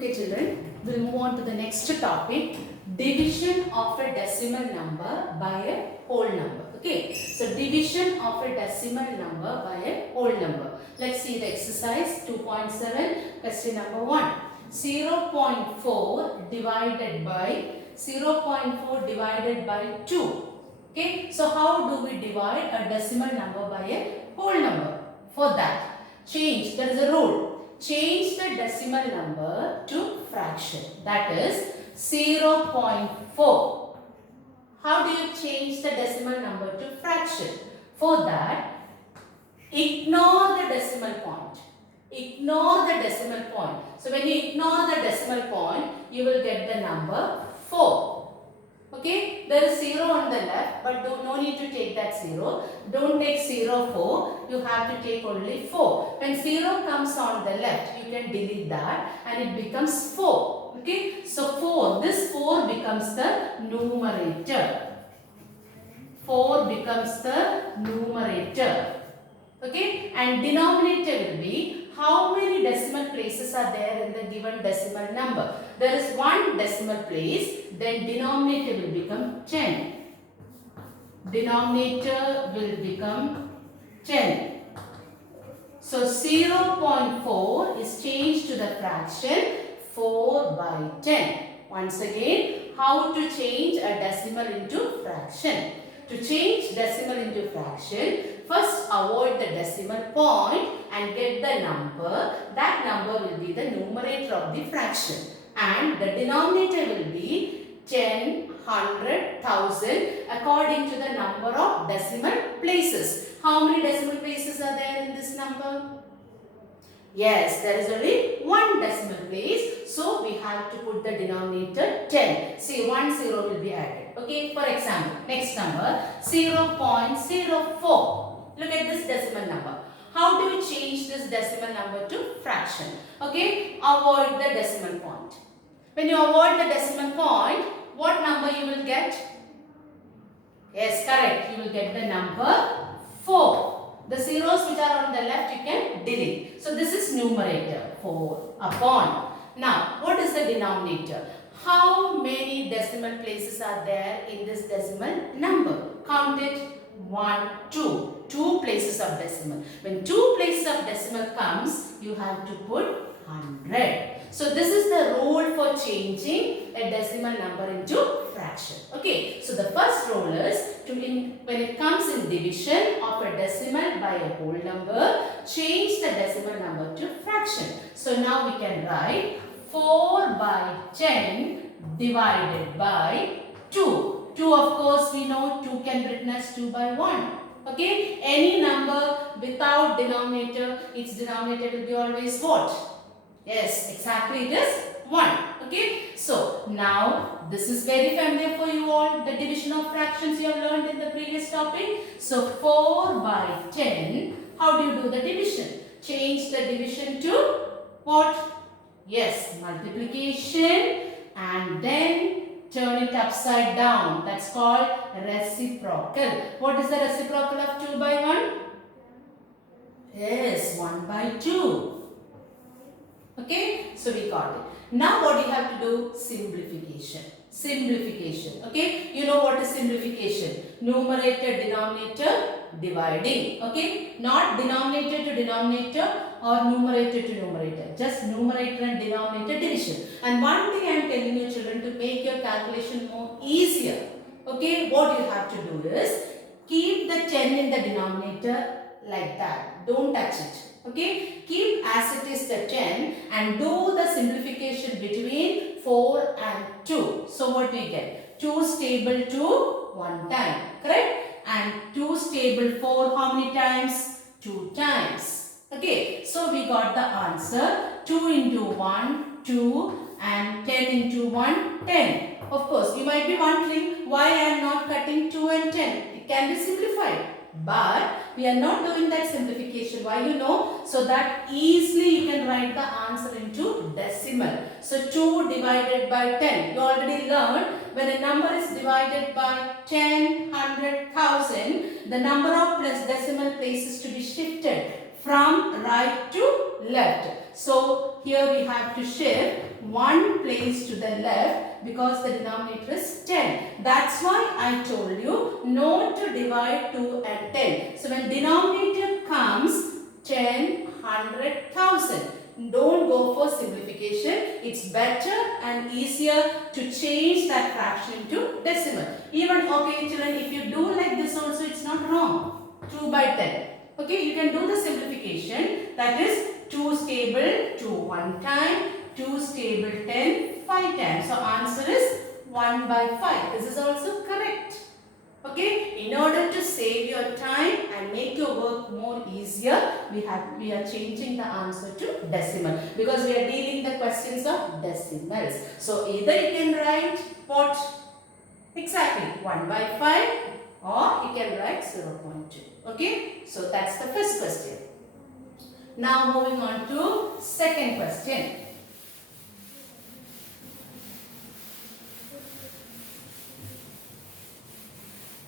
Okay children, we'll move on to the next topic, division of a decimal number by a whole number. Okay, so division of a decimal number by a whole number. Let's see the exercise 2.7, question number 1. 0.4 divided by 2. Okay, so how do we divide a decimal number by a whole number? For that, there is a rule. Change the decimal number to fraction, that is 0.4. How do you change the decimal number to fraction? For that, ignore the decimal point. Ignore the decimal point. So when you ignore the decimal point, you will get the number 4. Okay, there is 0 on the left, but no need to take that 0. Don't take 0, 4. You have to take only 4. When 0 comes on the left, you can delete that and it becomes 4. Okay, so 4. This 4 becomes the numerator. 4 becomes the numerator. Okay, and denominator will be how many decimal places are there in the given decimal number. There is one decimal place, then denominator will become 10. Denominator will become 10. So 0.4 is changed to the fraction 4 by 10. Once again, how to change a decimal into fraction? To change decimal into fraction, first avoid the decimal point and get the number. That number will be the numerator of the fraction. And the denominator will be 10, 100, 1000 according to the number of decimal places. How many decimal places are there in this number? Yes, there is only one decimal place. So we have to put the denominator 10. See, 1 0 will be added. Okay, for example, next number 0.04. Look at this decimal number. How do we change this decimal number to fraction? Okay, avoid the decimal point. When you avoid the decimal point, what number you will get? Yes, correct. You will get the number 4. The zeros which are on the left you can delete. So this is numerator 4 upon. Now what is the denominator? How many decimal places are there in this decimal number? Count it. 1, 2. 2 places of decimal. When 2 places of decimal comes, you have to put 100. So this is the rule for changing a decimal number into fraction. Okay, so the first rule is when it comes in division of a decimal by a whole number, change the decimal number to fraction. So now we can write 4 by 10 divided by 2. 2 of course we know 2 can be written as 2 by 1. Okay, any number without denominator, its denominator will be always what? Yes, exactly it is 1. Okay, so now this is very familiar for you all. The division of fractions you have learned in the previous topic. So 4 by 10, how do you do the division? Change the division to what? Yes, multiplication and then turn it upside down. That's called reciprocal. What is the reciprocal of 2 by 1? Yes, 1 by 2. Okay, so we got it. Now what you have to do? Simplification. Simplification. Okay, you know what is simplification? Numerator, denominator, dividing. Okay, not denominator to denominator or numerator to numerator. Just numerator and denominator division. And one thing I am telling you children, to make your calculation more easier. Okay, what you have to do is keep the 10 in the denominator like that. Don't touch it. Okay, keep as it is the 10 and do the simplification between 4 and 2. So what do you get? 2 stable 2 1 time, correct? And 2 stable 4 how many times? 2 times. Okay, so we got the answer 2 into 1, 2 and 10 into 1, 10. Of course, you might be wondering why I am not cutting 2 and 10. It can be simplified. But we are not doing that simplification. Why you know? So that easily you can write the answer into decimal. So 2 divided by 10. You already learned when a number is divided by 10, 100, 1000, the number of decimal places to be shifted from right to left. So here we have to shift one place to the left because the denominator is 10. That's why I told you not to divide 2 and 10. So when denominator comes 10, 100, 1000. Don't go for simplification. It's better and easier to change that fraction into decimal. Even, okay children, if you do like this also, it's not wrong. 2 by 10. Okay, you can do the simplification. That is 2 stable 2 1 time, 2 stable 10 5 times. So answer is 1 by 5. This is also correct. Okay, in order to save your time and make your work more easier, we are changing the answer to decimal because we are dealing the questions of decimals. So either you can write what exactly 1 by 5 or you can write 0.2. Okay, so that's the first question. Now moving on to second question.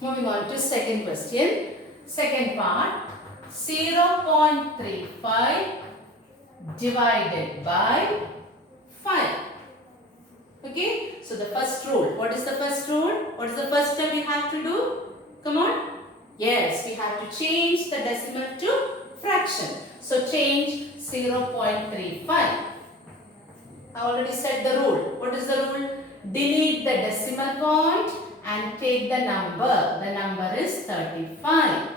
Moving on to second question. Second part, 0.35 divided by 5. Okay, so the first rule. What is the first rule? What is the first step we have to do? Come on. Yes, we have to change the decimal to fraction. So change 0.35. I already said the rule. What is the rule? Delete the decimal point and take the number. The number is 35.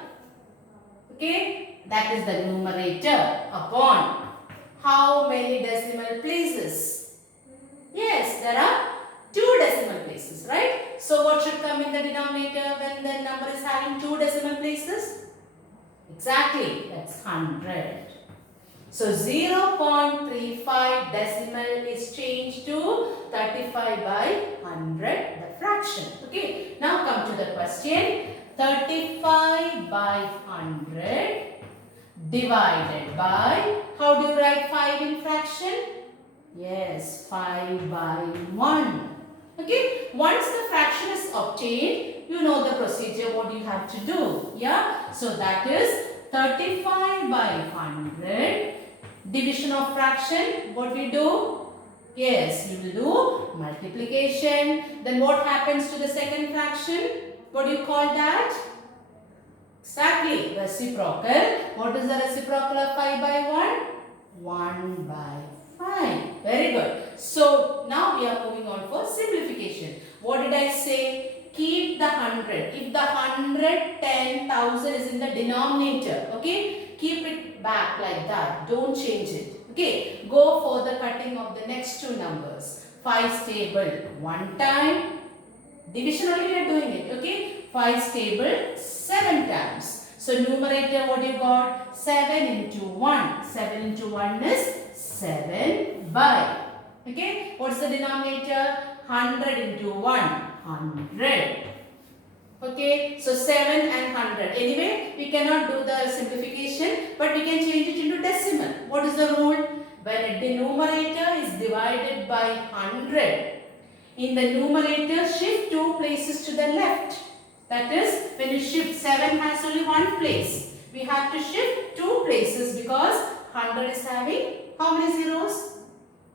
Okay, that is the numerator upon how many decimal places? Yes, there are 2 decimal places, right? So what should come in the denominator when the number is having 2 decimal places? Exactly, that's 100. So 0.35 decimal is changed to 35 by 100, the fraction. Okay, now come to the question. 35 by 100 divided by, how do you write 5 in fraction? Yes, 5 by 1. Okay, once the fraction is obtained, you know the procedure what you have to do. Yeah, so that is 35 by 100. Division of fraction, what we do? Yes, we will do multiplication. Then what happens to the second fraction? What do you call that? Exactly, reciprocal. What is the reciprocal of 5 by 1? 1 by 5. Very good. So now we are moving on for simplification. What did I say? Keep the 100. If the 110,000 is in the denominator, okay, keep it back like that. Don't change it. Okay, go for the cutting of the next 2 numbers. 5 stable 1 time. Division only we are doing it. Okay, 5 stable 7 times. So numerator what you got? 7 into 1. 7 into 1 is 7 by. Okay, what's the denominator? 100 into 1. 100. Okay, so 7 and 100. Anyway, we cannot do the simplification, but we can change it into decimal. What is the rule? When a denominator is divided by 100, in the numerator shift 2 places to the left. That is, when you shift 7 has only 1 place. We have to shift 2 places because 100 is having how many zeros?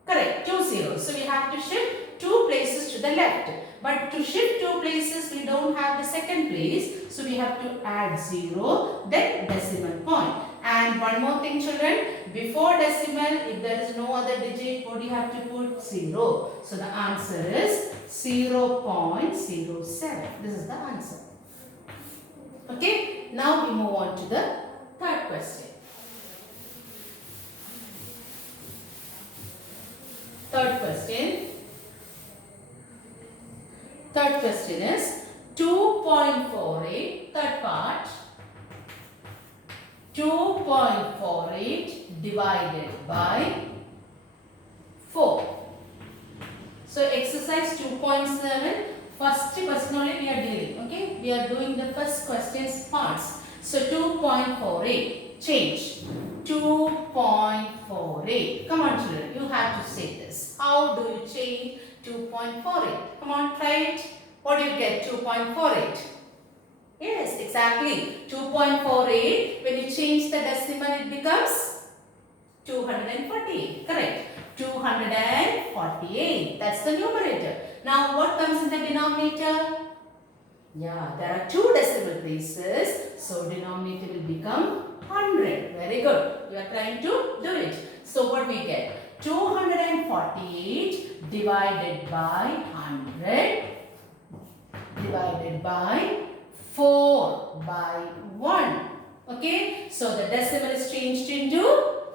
Correct, 2 zeros. So we have to shift 2 places to the left. But to shift 2 places, we don't have the second place. So we have to add 0, then decimal point. And one more thing children, before decimal, if there is no other digit, what do you have to put? 0. So the answer is 0.07. This is the answer. Okay, now we move on to the third question. Third question is 2.48, third part, 2.48 divided by 4. So exercise 2.7, first question only we are dealing, okay? We are doing the first question's parts. So 2.48, change, 2.48. Come on children, you have to say this. How do you change 2.48? Come on, try it. What do you get? 2.48. Yes, exactly. 2.48. When you change the decimal, it becomes 248. Correct. 248. That's the numerator. Now what comes in the denominator? Yeah, there are 2 decimal places. So denominator will become 100. Very good. You are trying to do it. So what we get? 248 divided by 100 divided by 4 by 1. Okay. So the decimal is changed into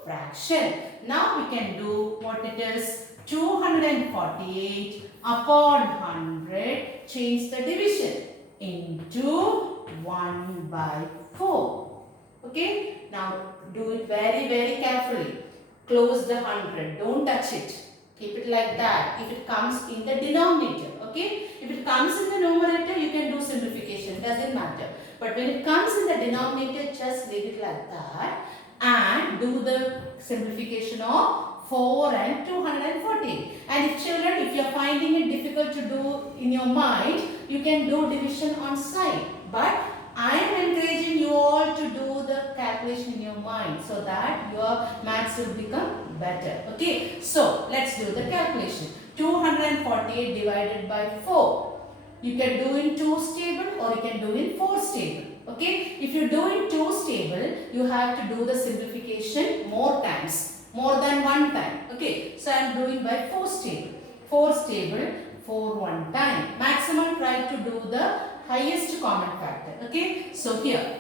fraction. Now we can do what it is. 248 upon 100. Change the division into 1 by 4. Okay. Now do it very carefully. Close the 100. Don't touch it. Keep it like that. If it comes in the denominator. Okay. If it comes in the numerator, you can do simplification. Doesn't matter. But when it comes in the denominator, just leave it like that. And do the simplification of 4 and 240. And if children, if you are finding it difficult to do in your mind, you can do division on side. But I am encouraging you all to do the calculation in your mind so that your maths will become better. Okay. So let's do the calculation. 248 divided by 4. You can do in 2's table or you can do in 4's table. Okay. If you do in 2's table, you have to do the simplification more times. More than one time. Okay. So I am doing by 4's table. 4's table, 4 one time. Maximum try to do the highest common factor. Okay. So here,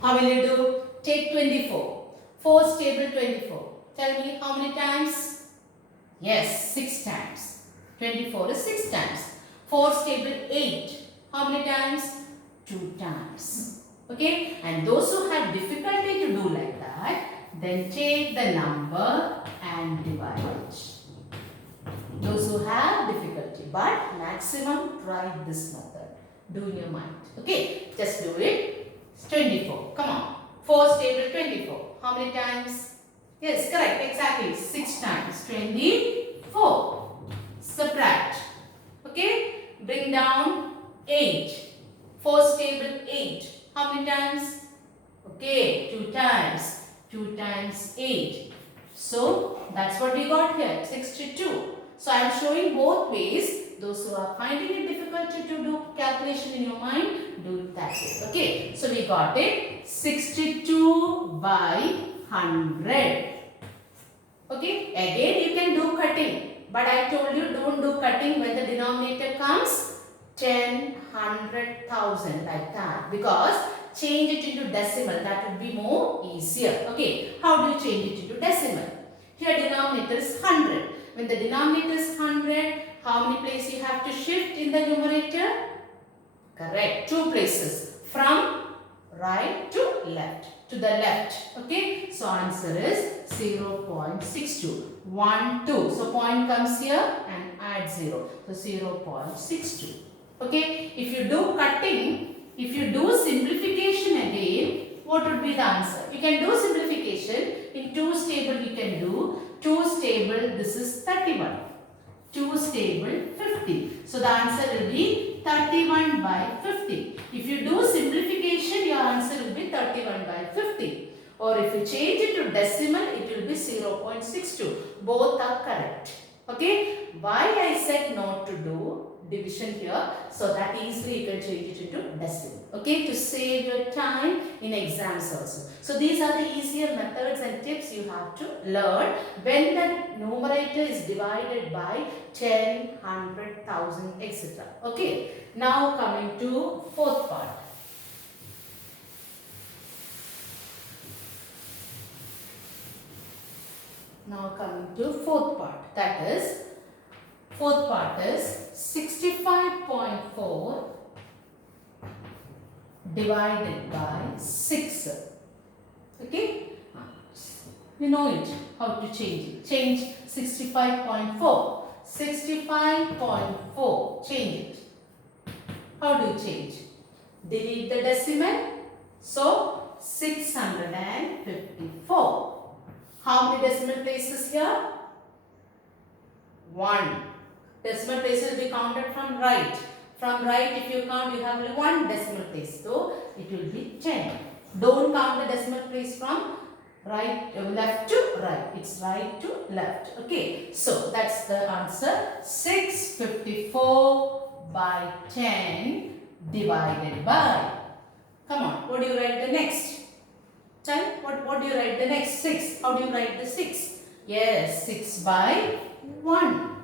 how will you do? Take 24. 4's table 24. Tell me how many times? Yes, 6 times. 24 is 6 times. 4's table 8. How many times? 2 times. Okay. And those who have difficulty to do like that, then take the number and divide it. Those who have difficulty, but maximum try this method. Do in your mind. Okay. Just do it. It's 24. Come on. 4's table 24. How many times? Yes, correct. Exactly. 6 times. 24. Subtract. Okay. Bring down 8. 4's table 8. How many times? Okay. 2 times. 2 times 8. So, that's what we got here. 62. So, I am showing both ways. Those who are finding it difficult to do calculation in your mind, do it that way. Okay. So, we got it. 62 by 100. Okay. Again, you can do cutting. But I told you don't do cutting when the denominator comes 10, 100, 1000 like that. Because change it into decimal. That would be more easier. Okay. How do you change it into decimal? Here denominator is 100. When the denominator is 100, how many places you have to shift in the numerator? Correct. 2 places. From right to left. To the left. Okay. So answer is 0.62. 1, 2. So point comes here and add 0. So 0.62. Okay. If you do cutting, if you do simplification again, what would be the answer? You can do simplification. In 2's table you can do. 2's table, this is 31. 2's table 50. So the answer will be 31 by 50. If you do simplification, your answer will be 31 by 50. Or if you change it to decimal, it will be 0.62. Both are correct. Okay. Why I said not to do division here? So that easily you can change it into decimal. Okay. To save your time in exams also. So these are the easier methods and tips you have to learn when the numerator is divided by 10, 100, 1000, etc. Okay. Now coming to fourth part. Now coming to fourth part. That is, fourth part is 65.4 divided by 6. Okay. You know it. How to change it. Change 65.4. 65.4. Change it. How do you change? Delete the decimal. So 654. How many decimal places here? 1. Decimal place will be counted from right. From right, if you count, you have only 1 decimal place. So it will be 10. Don't count the decimal place from Right, left to right. It's right to left. Okay, so that's the answer. 654 by 10 divided by. Come on, what do you write the next? Child, what do you write the next? 6. How do you write the 6? Yes, 6 by 1.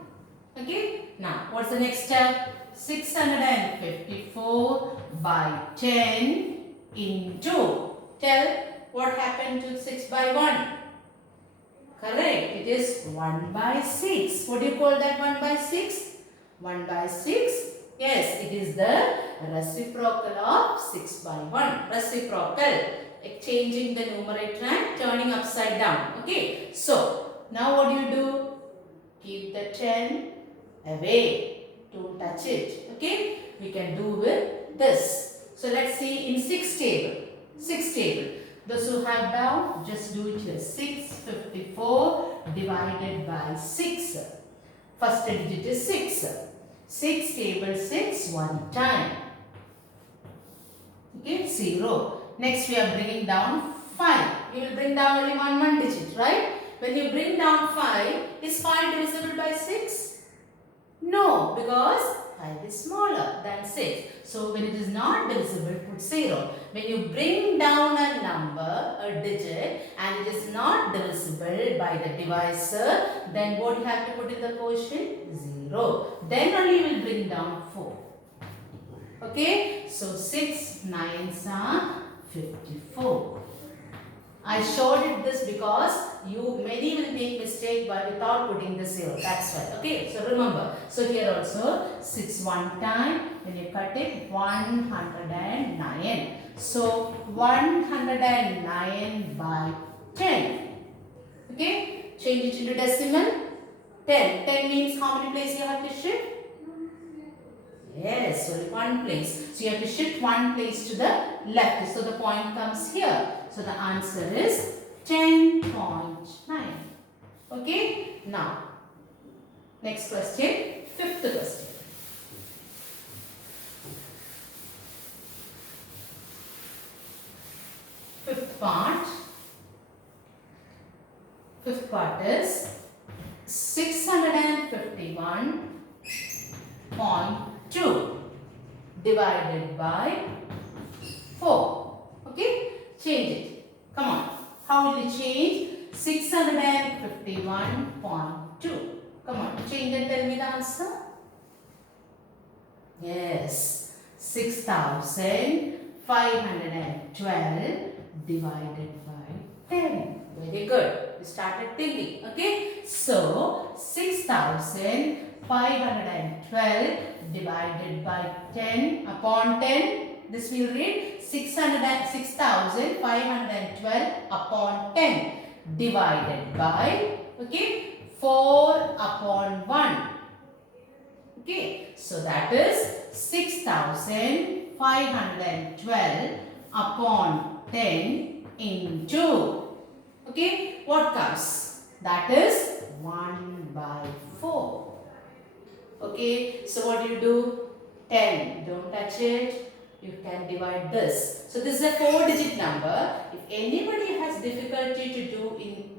Okay, now what's the next step? 654 by 10 into. Tell what happened to 6 by 1? Correct, it is 1 by 6. What do you call that 1 by 6? 1 by 6. Yes, it is the reciprocal of 6 by 1. Reciprocal. Changing the numerator and turning upside down. Okay, so now what do you do? Keep the 10 away. Don't touch it. Okay, we can do with this. So let's see in 6 table. 6 table. Those who have down, just do it here. 654 divided by 6. First digit is 6. 6 table 6 one time. Okay, 0. Next we are bringing down 5. You will bring down only one digit, right? When you bring down 5, is 5 divisible by 6? No, because 5 is smaller than 6. So when it is not divisible, put 0. When you bring down a number, a digit, and it is not divisible by the divisor, then what you have to put in the quotient? 0. Then only you will bring down 4. Okay, so 6 9s are 54. I showed it this because many will make mistake by without putting the 0. That's why. Okay, so remember. So here also 6 one time. When you cut it, 109. So 109 by 10. Okay, change it into decimal. 10. 10 means how many places you have to shift? Yes, only one place. So you have to shift one place to the left. So the point comes here. So the answer is 10.9. Okay. Now, next question. Fifth question. Fifth part is 651.2 divided by 4. Okay, change it. Come on. How will you change? 651.2. Come on, change and tell me the answer. Yes, 6,512 divided by 10. Very good. You started thinking. Okay, so 6,512 divided by 10 upon 10. This will read 6,512 upon 10 divided by, okay, 4 upon 1. Okay, so that is 6,512 upon 10 into, okay, what comes? That is 1 by 4. Okay, so what do you do? 10, don't touch it. You can divide this. So this is a 4-digit number. If anybody has difficulty to do in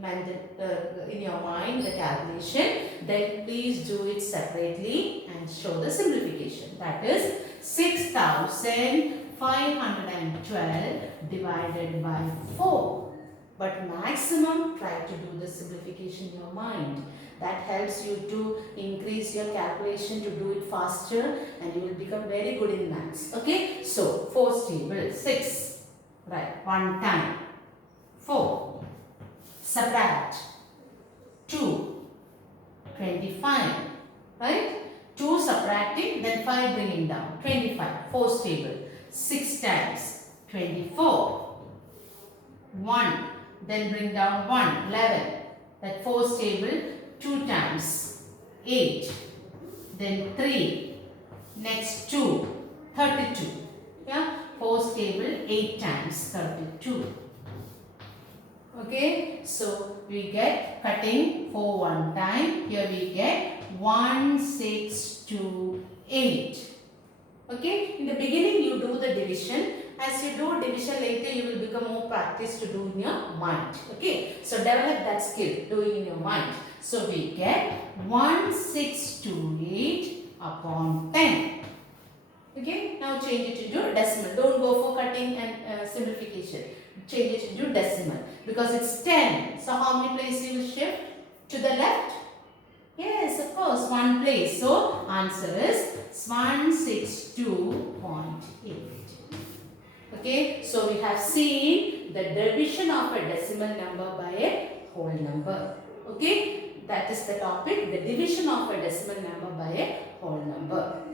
your mind the calculation, then please do it separately and show the simplification. That is 6,512 divided by 4. But maximum try to do the simplification in your mind. That helps you to increase your calculation to do it faster and you will become very good in maths. Okay, so 4's table 6, right, one time 4, subtract 2, 25, right, 2 subtracting, then 5 bringing down, 25, 4's table 6 times 24, 1, then bring down 1, 11, that 4's table 2 times 8, then 3, next 2, 32. Yeah, 4's table 8 times 32. Okay, so we get cutting 4 one time. Here we get 1, 6, 2, 8. Okay, in the beginning you do the division As you do division later, you will become more practiced to do in your mind. Okay. So develop that skill, doing in your mind. So we get 1628 upon 10. Okay. Now change it into decimal. Don't go for cutting and simplification. Change it into decimal because it's 10. So how many places you will shift? To the left? Yes, of course, one place. So answer is 162.8. Okay, so we have seen the division of a decimal number by a whole number. Okay, that is the topic, the division of a decimal number by a whole number.